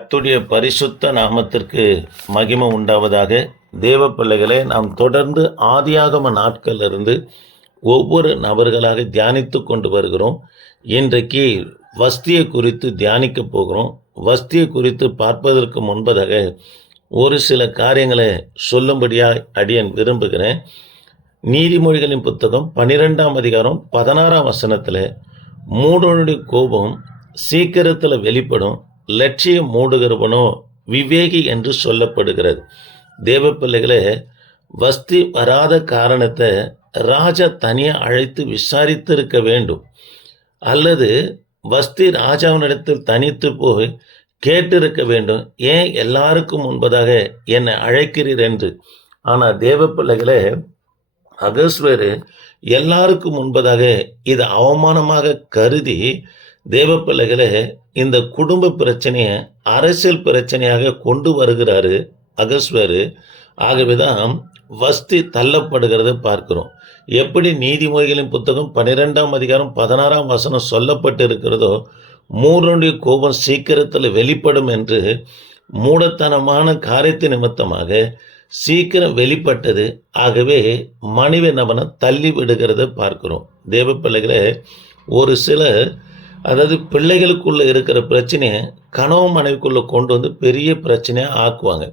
கர்த்தருடைய பரிசுத்த நாமத்திற்கு மகிமை உண்டாவதாக. தேவ பிள்ளைகளே, நாம் தொடர்ந்து ஆதியாகம நாட்களிலிருந்து ஒவ்வொரு நபர்களாக தியானித்து கொண்டு வருகிறோம். இன்றைக்கு வஸ்தியை குறித்து தியானிக்க போகிறோம். வஸ்தியை குறித்து பார்ப்பதற்கு முன்பதாக ஒரு சில காரியங்களை சொல்லும்படியாக அடியேன் விரும்புகிறேன். நீதிமொழிகளின் புத்தகம் 12ஆம் அதிகாரம் 16ஆம் வசனத்தில், மூடனுடைய கோபம் சீக்கிரத்தில் வெளிப்படும், லட்சியம் மூடுகிறவனோ விவேகி என்று சொல்லப்படுகிறது. தேவ பிள்ளைகளே, வஸ்தி வராத காரணத்தை ராஜா தனியாக அழைத்து விசாரித்திருக்க வேண்டும், அல்லது வஸ்தி ராஜாவினிடத்தில் தனித்து போய் கேட்டிருக்க வேண்டும், ஏன் எல்லாருக்கும் முன்பதாக என்னை அழைக்கிறீர் என்று. ஆனால் தேவ பிள்ளைகளே, அகஸ்வேரு எல்லாருக்கும் முன்பதாக இது அவமானமாக கருதி தேவ பிள்ளைகளே இந்த குடும்ப பிரச்சனையை அரசியல் பிரச்சனையாக கொண்டு வருகிறாரு அகஸ்வேரு. ஆகவேதான் வஸ்தி தள்ளப்படுகிறத பார்க்கிறோம். எப்படி நீதிமொழிகளின் புத்தகம் 12ஆம் அதிகாரம் 16ஆம் வசனம் சொல்லப்பட்டு இருக்கிறதோ, மூடனுடைய கோபம் சீக்கிரத்தில் வெளிப்படும் என்று மூடத்தனமான காரியத்தை நிமித்தமாக சீக்கிரம் வெளிப்பட்டது. ஆகவே மனைவி நபனை தள்ளி விடுகிறத பார்க்கிறோம். தேவ பிள்ளைகளே, ஒரு சிலர் அதாவது பிள்ளைகளுக்குள்ளே இருக்கிற பிரச்சனையை கணவன் மனைவிக்குள்ளே கொண்டு வந்து பெரிய பிரச்சனையாக ஆக்குவாங்க,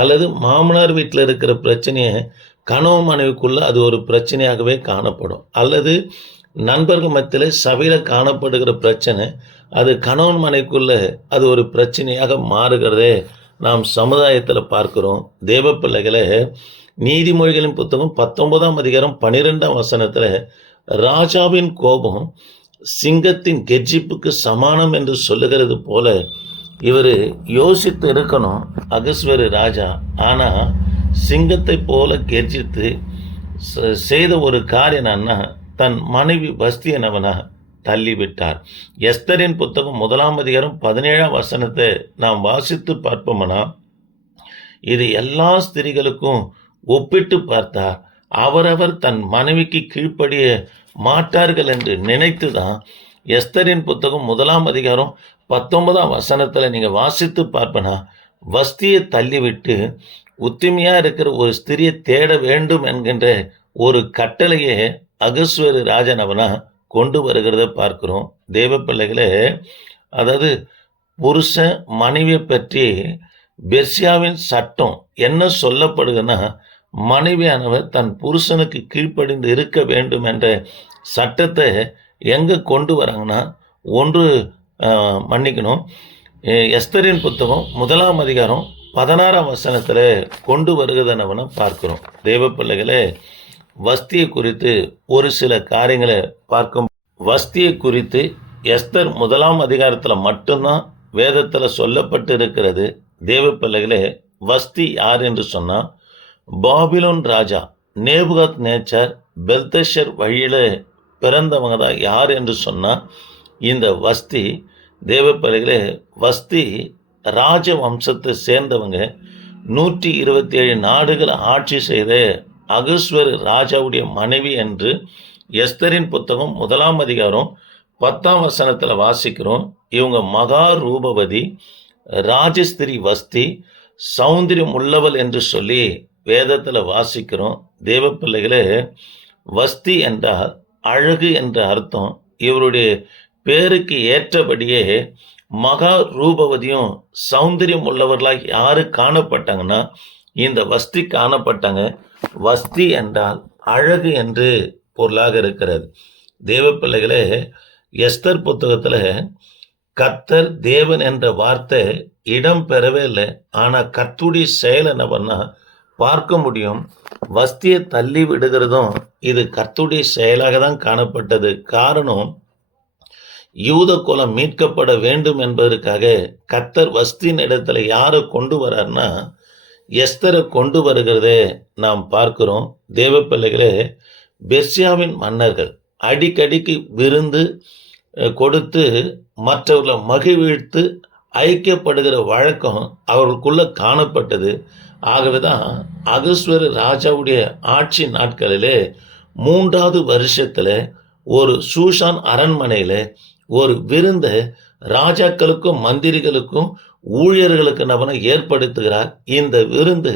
அல்லது மாமனார் வீட்டில் இருக்கிற பிரச்சனையை கணவன் மனைவிக்குள்ளே அது ஒரு பிரச்சனையாகவே காணப்படும், அல்லது நண்பர்கள் மத்தியில் சபையில் காணப்படுகிற பிரச்சனை அது கணவன் மனைவிக்குள்ளே அது ஒரு பிரச்சனையாக மாறுகிறதே நாம் சமுதாயத்தில் பார்க்கிறோம். தேவ பிள்ளைகளை, நீதிமொழிகளின் புத்தகம் 19ஆம் அதிகாரம் 12ஆம் வசனத்தில், ராஜாவின் கோபம் சிங்கத்தின் கெர்ஜிப்புக்கு சமானம் என்று சொல்லுகிறது போல இவர் யோசித்து இருக்கணும் அகஸ்வேரு ராஜா. ஆனால் சிங்கத்தை போல கெர்ஜித்து செய்த ஒரு காரியம் என்னன்னா, தன் மனைவி வஸ்தியனவனா தள்ளிவிட்டார். எஸ்தரின் புத்தகம் 1ஆம் அதிகாரம் 17ஆம் வசனத்தை நாம் வாசித்து பார்ப்போம்னா, இது எல்லா ஸ்திரீகளுக்கும் ஒப்பிட்டு பார்த்தார். அவரவர் தன் மனைவிக்கு கீழ்ப்படிய மாட்டார்கள் என்று நினைத்து தான் எஸ்தரின் புத்தகம் 1ஆம் அதிகாரம் 19ஆம் வசனத்தில் நீங்கள் வாசித்து பார்ப்பனா, வஸ்தியை தள்ளிவிட்டு உத்திமையாக இருக்கிற ஒரு ஸ்திரியை தேட வேண்டும் என்கின்ற ஒரு கட்டளையை அகஸ்வேரு ராஜனவனா கொண்டு வருகிறத பார்க்கிறோம். தேவ பிள்ளைகளே, அதாவது புருஷன் மனைவியை பற்றி பெர்சியாவின் சட்டம் என்ன சொல்லப்படுதுன்னா, மனைவியானவர் தன் புருஷனுக்கு கீழ்ப்படிந்து இருக்க வேண்டும் என்ற சட்டத்தை எங்கே கொண்டு வராங்கன்னா, ஒன்று மன்னிக்கணும், எஸ்தரின் புத்தகம் 1ஆம் அதிகாரம் 16ஆம் வசனத்தில் கொண்டு வருகிறதனவனை பார்க்கிறோம். தேவ பிள்ளைகளே, வஸ்தியை குறித்து ஒரு சில காரியங்களை பார்க்கும். வஸ்தியை குறித்து எஸ்தர் 1ஆம் அதிகாரத்தில் மட்டும்தான் வேதத்தில் சொல்லப்பட்டு இருக்கிறது. தேவ பிள்ளைகளே, வஸ்தி யார் என்று சொன்னால், பாபிலோன் ராஜா நேபுகாத் நேச்சார் பெல்தஷர் வழியில் பிறந்தவங்க தான் யார் என்று சொன்னால் இந்த வஸ்தி. தேவ பிள்ளைகளே, வஸ்தி ராஜ வம்சத்தை சேர்ந்தவங்க. 127 நாடுகளை ஆட்சி செய்த அகஸ்வேரு ராஜாவுடைய மனைவி என்று எஸ்தரின் புத்தகம் 1ஆம் அதிகாரம் 10ஆம் வசனத்தில் வாசிக்கிறோம். இவங்க மகா ரூபவதி, ராஜஸ்திரி வஸ்தி, சௌந்தரியம் உள்ளவள் என்று சொல்லி வேதத்தில் வாசிக்கிறோம். தேவ பிள்ளைகளே, வஸ்தி என்றால் அழகு என்ற அர்த்தம். இவருடைய பேருக்கு ஏற்றபடியே மகா ரூபவதியும் சௌந்தரியம் உள்ளவர்களாக யாரு காணப்பட்டாங்கன்னா இந்த வஸ்தி காணப்பட்டாங்க. வஸ்தி என்றால் அழகு என்று பொருளாக இருக்கிறது. தேவ பிள்ளைகளே, எஸ்தர் புத்தகத்தில் கர்த்தர் தேவன் என்ற வார்த்தை இடம் பெறவே இல்லை. ஆனால் கர்த்தருடைய செயல் என்னவன்னா பார்க்க முடியும். வஸ்தியை தள்ளி விடுகிறதும் இது கர்த்தருடைய செயலாக தான் காணப்பட்டது. காரணம், யூத குலம் மீட்கப்பட வேண்டும் என்பதற்காக கர்த்தர் வஸ்தியின் இடத்துல யாரை கொண்டு வரார்னா எஸ்தரை கொண்டு வருகிறதே நாம் பார்க்கிறோம். தேவ பிள்ளைகளே, பெர்சியாவின் மன்னர்கள் அடிக்கடிக்கு விருந்து கொடுத்து மற்றவர்களை மகிழ்வித்து ஐக்கியப்படுகிற வழக்கம் அவர்களுக்குள்ள காணப்பட்டது. ஆகவே தான் அகஸ்வேரு ராஜாவுடைய ஆட்சி நாட்களிலே 3வது வருஷத்தில் ஒரு சூஷான் அரண்மனையில் ஒரு விருந்தை ராஜாக்களுக்கும் மந்திரிகளுக்கும் ஊழியர்களுக்கு நபனை ஏற்படுத்துகிறார். இந்த விருந்து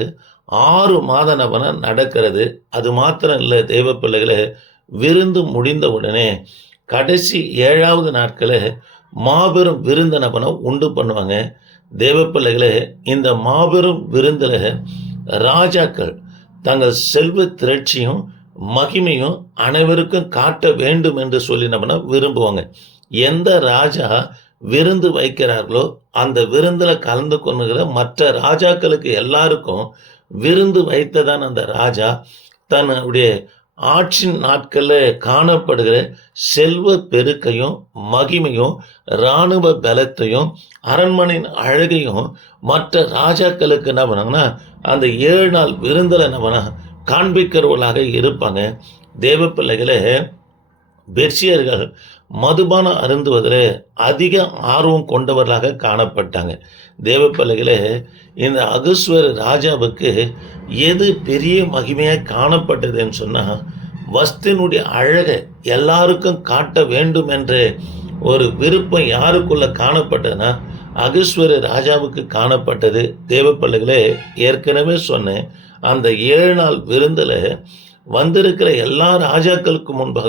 6 மாத நபனை நடக்கிறது. அது மாத்திரம் இல்லை தேவ பிள்ளைகளே, விருந்து முடிந்தவுடனே கடைசி 7வது நாட்களில் மாபெரும் விருந்து நபனை உண்டு பண்ணுவாங்க. தேவ பிள்ளைகளே, இந்த மாபெரும் விருந்தில் ராஜாக்கள் தங்கள் செல்வ திரட்சியும் மகிமையும் அனைவருக்கும் காட்ட வேண்டும் என்று சொல்லி நம்ம விரும்புவாங்க. எந்த ராஜா விருந்து வைக்கிறார்களோ அந்த விருந்தில் கலந்து கொள்ளுகிற மற்ற ராஜாக்களுக்கு எல்லாருக்கும் விருந்து வைத்ததான் அந்த ராஜா தன்னுடைய ஆட்சி நாட்களில் காணப்படுகிற செல்வ பெருக்கையும் மகிமையும் இராணுவ பலத்தையும் அரண்மனையின் அழகையும் மற்ற ராஜாக்களுக்கு என்ன பண்ணாங்கன்னா அந்த 7 நாள் விருந்தில் என்ன பண்ண காண்பிக்கிறவர்களாக இருப்பாங்க. தேவ பிள்ளைகளே, பெர்சியர்கள் மதுபானம் அருந்துவதில் அதிக ஆர்வம் கொண்டவர்களாக காணப்பட்டாங்க. தேவ பிள்ளைகளே, இந்த அகஸ்வேரு ராஜாவுக்கு எது பெரிய மகிமையாக காணப்பட்டதுன்னு சொன்னால், வஸ்தினுடைய அழகை எல்லாருக்கும் காட்ட வேண்டும் என்ற ஒரு விருப்பம் யாருக்குள்ள காணப்பட்டதுன்னா அகஸ்வேரு ராஜாவுக்கு காணப்பட்டது. தேவ பிள்ளைகளே, ஏற்கனவே சொன்னேன், அந்த 7 நாள் விருந்தில் வந்திருக்கிற எல்லா ராஜாக்களுக்கு முன்பாக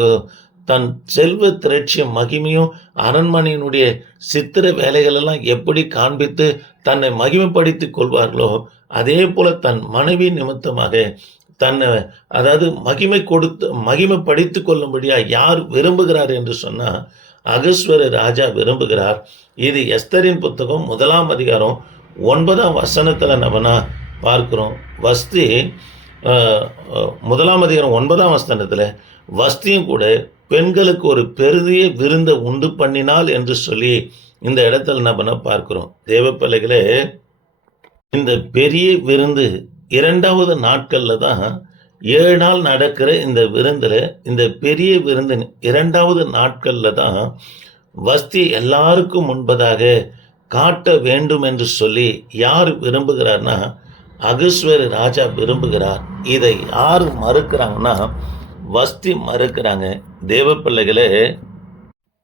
தன் செல்வ திரட்சியும் மகிமையும் அரண்மனையினுடைய சித்திர வேலைகளெல்லாம் எப்படி காண்பித்து தன்னை மகிமைப்படுத்திக் கொள்வார்களோ அதே போல தன் மனைவி நிமித்தமாக தன்னை மகிமைப்படுத்திக் கொள்ளும்படியா யார் விரும்புகிறார் என்று சொன்னால் அகஸ்வேரு ராஜா விரும்புகிறார். இது எஸ்தரின் புத்தகம் 1ஆம் அதிகாரம் 9ஆம் வசனத்தில் நம்ம பார்க்கிறோம். வஸ்தி 1ஆம் அதிகாரம் 9ஆம் வசனத்தில் வஸ்தியும் கூட பெண்களுக்கு ஒரு பெரிய விருந்தை உண்டு பண்ணினாள் என்று சொல்லி இந்த இடத்துல நம்ம பார்க்கிறோம். தேவ பிள்ளைகளே, இந்த பெரிய விருந்து 2வது நாட்களில் தான் 7 நாள் நடக்கிற இந்த விருந்தில் இந்த பெரிய விருந்தின் 2வது நாட்களில் தான் வஸ்தி எல்லாருக்கும் முன்பதாக காட்ட வேண்டும் என்று சொல்லி யார் விரும்புகிறார்னா அகஸ்வேரு ராஜா விரும்புகிறார். இதை யார் மறுக்கிறாங்கன்னா வஸ்தி மறுக்கிறாங்க. தேவ பிள்ளைகளே,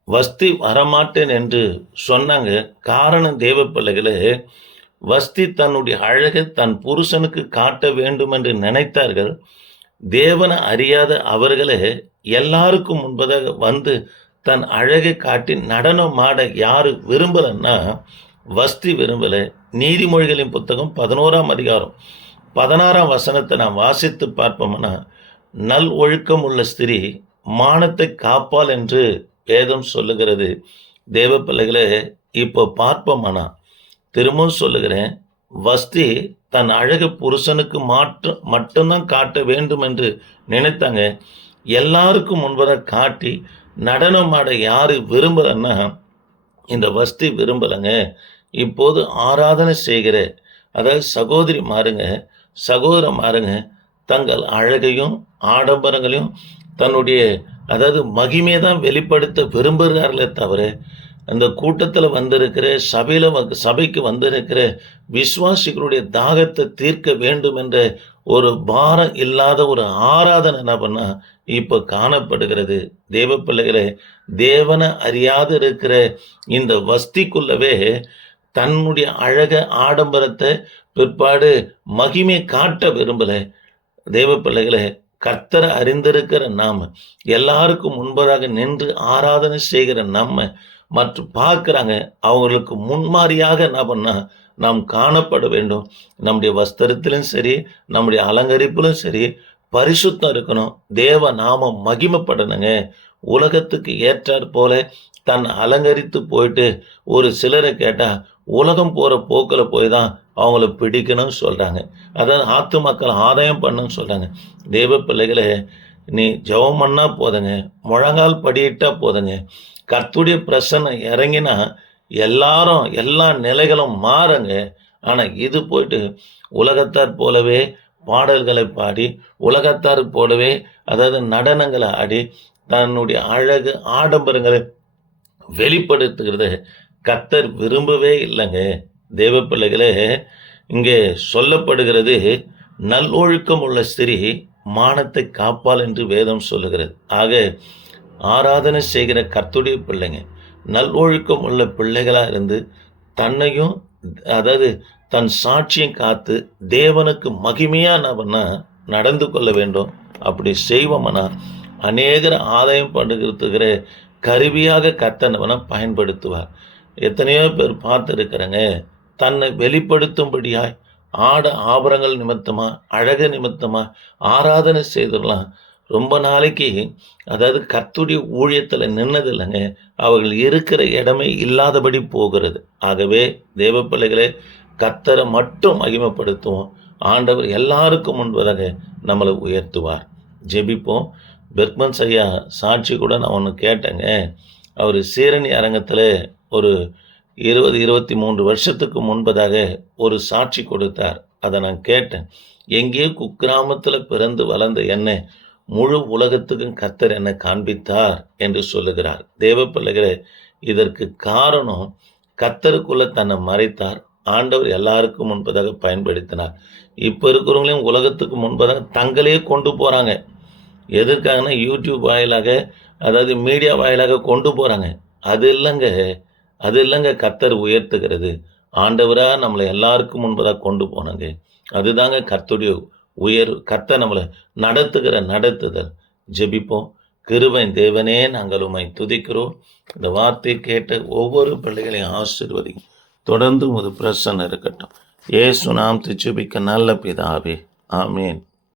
வஸ்தி வரமாட்டேன் என்று சொன்னாங்க. காரணம் தேவ பிள்ளைகளே, வஸ்தி தன்னுடைய அழகை தன் புருஷனுக்கு காட்ட வேண்டும் என்று நினைத்தார்கள். தேவனை அறியாத அவர்களே எல்லாருக்கும் முன்பதாக வந்து தன் அழகை காட்டி நடனம் ஆட யாரு விரும்பலன்னா வஸ்தி விரும்பல. நீதிமொழிகளின் புத்தகம் 11ஆம் அதிகாரம் 16ஆம் வசனத்தை நாம் வாசித்து பார்ப்போம்னா, நல் ஒழுக்கம் உள்ள ஸ்திரீ மானத்தை காப்பாள் என்று வேதம் சொல்லுகிறது. தேவ பிள்ளைகளே, இப்போ பார்ப்போமானா திரும்பவும் சொல்லுகிறேன், வஸ்தி தன் அழகு புருஷனுக்கு மட்டும்தான் காட்ட வேண்டும் என்று நினைத்தாங்க. எல்லாருக்கும் முன்பதாக காட்டி நடனம் ஆட யாரு விரும்பலன்னா இந்த வஸ்தி விரும்பலைங்க. இப்போது ஆராதனை செய்கிற அதாவது சகோதரி மாறுங்க சகோதரம் மாறுங்க தங்கள் அழகையும் ஆடம்பரங்களையும் தன்னுடைய மகிமையை தான் வெளிப்படுத்த விரும்புகிறார்களே தவிர அந்த கூட்டத்தில் வந்திருக்கிற சபைக்கு வந்திருக்கிற விசுவாசிகளுடைய தாகத்தை தீர்க்க வேண்டும் என்ற ஒரு பாரம் இல்லாத ஒரு ஆராதனை என்ன பண்ணா இப்போ காணப்படுகிறது. தேவ பிள்ளைகளே, தேவனை அறியாது இருக்கிற இந்த வஸ்திக்குள்ளவே தன்னுடைய அழக ஆடம்பரத்தை பிற்பாடு மகிமை காட்ட விரும்பல. தேவ பிள்ளைகளே, கர்த்தரை அறிந்திருக்கிற நாம எல்லாருக்கும் முன்பதாக நின்று ஆராதனை செய்கிற நம்ம மற்றும் பார்க்குறாங்க, அவங்களுக்கு முன்மாதிரியாக என்ன பண்ணா நாம் காணப்பட வேண்டும். நம்முடைய வஸ்திரத்திலும் சரி நம்முடைய அலங்கரிப்பிலும் சரி பரிசுத்தம் இருக்கணும். தேவ நாமம் மகிமைப்படணுங்க. உலகத்துக்கு ஏற்றாற் போல தன் அலங்கரித்து போயிட்டு ஒரு சிலரை கேட்டால் உலகம் போகிற போக்கில் போய் தான் அவங்கள பிடிக்கணும்னு சொல்கிறாங்க. அதாவது ஆத்து மக்கள் ஆதாயம் பண்ணணும்னு சொல்கிறாங்க. தேவ பிள்ளைகளே, நீ ஜெபம் பண்ணா போதுங்க, முழங்கால் படியிட்டா போதுங்க, கர்த்தருடைய பிரசன்னம் இறங்கினா எல்லாரும் எல்லா நிலைகளும் மாறுங்க. ஆனால் இது போயிட்டு உலகத்தார் போலவே பாடல்களை பாடி உலகத்தார் போலவே நடனங்களை ஆடி தன்னுடைய அழகு ஆடம்பரங்களை வெளிப்படுத்துகிறத கர்த்தர் விரும்பவே இல்லைங்க. தேவ பிள்ளைகளே, இங்கே சொல்லப்படுகிறது நல்லொழுக்கம் உள்ள ஸ்திரீ மானத்தை காப்பாள் என்று வேதம் சொல்லுகிறது. ஆக ஆராதனை செய்கிற கர்த்தருடைய பிள்ளைங்க நல்லொழுக்கம் உள்ள பிள்ளைகளாக இருந்து தன்னையும் அதாவது தன் சாட்சியம் காத்து தேவனுக்கு மகிமையா நம்ம நடந்து கொள்ள வேண்டும். அப்படி செய்வோம்னா அநேகர் ஆதாயம் பண்ணுகிறதுக்கிற கருவியாக கர்த்தர் பயன்படுத்துவார். எத்தனையோ பேர் பார்த்துருக்கிறேங்க, தன்னை வெளிப்படுத்தும்படியாய் ஆபரணங்கள் நிமித்தமா, அழகு நிமித்தமா ஆராதனை செய்தலாம் ரொம்ப நாளைக்கு, அதாவது கர்த்தருடைய ஊழியத்தில் நின்னது இல்லைங்க, அவர்கள் இருக்கிற இடமே இல்லாதபடி போகிறது. ஆகவே தேவ பிள்ளைகளே, கர்த்தரை மட்டும் மகிமைப்படுத்துவோம். ஆண்டவர் எல்லாருக்கும் முன்பதாக நம்மளை உயர்த்துவார். ஜெபிப்போம். பெர்க்மன்ஸ் ஐயா சாட்சி கூட நான் ஒன்று கேட்டேங்க. அவர் சீரணி அரங்கத்தில் ஒரு 20-23 வருஷத்துக்கு முன்பதாக ஒரு சாட்சி கொடுத்தார். அதை நான் கேட்டேன். எங்கேயோ குக்கிராமத்தில் பிறந்து வளர்ந்த என்னை முழு உலகத்துக்கும் கர்த்தர் என்னை காண்பித்தார் என்று சொல்லுகிறார். தேவ பிள்ளைகளே, இதற்கு காரணம் கர்த்தருக்குள்ள தன்னை மறைத்தார். ஆண்டவர் எல்லாருக்கும் முன்பதாக பயன்படுத்தினார். இப்போ இருக்கிறவங்களையும் உலகத்துக்கு முன்பதாக தங்களே கொண்டு போகிறாங்க. எதற்காகனா யூடியூப் வாயிலாக, அதாவது மீடியா வாயிலாக கொண்டு போகிறாங்க. அது இல்லைங்க கர்த்தர் உயர்த்துகிறது. ஆண்டவராக நம்மளை எல்லாருக்கும் முன்பதாக கொண்டு போனாங்க. அதுதாங்க கர்த்தருடைய உயர்வு. கர்த்தர் நம்மளை நடத்துகிற நடத்துதல். ஜெபிப்போம். கிருபையின் தேவனே, நாங்கள் உம்மை துதிக்கிறோம். இந்த வார்த்தை கேட்ட ஒவ்வொரு பிள்ளைகளையும் ஆசீர்வதிக்கும். தொடர்ந்து உமது பிரசன்னம் இருக்கட்டும். இயேசு நாமத்தில் ஜெபிக்க நல்ல பிதாவே, ஆமேன்.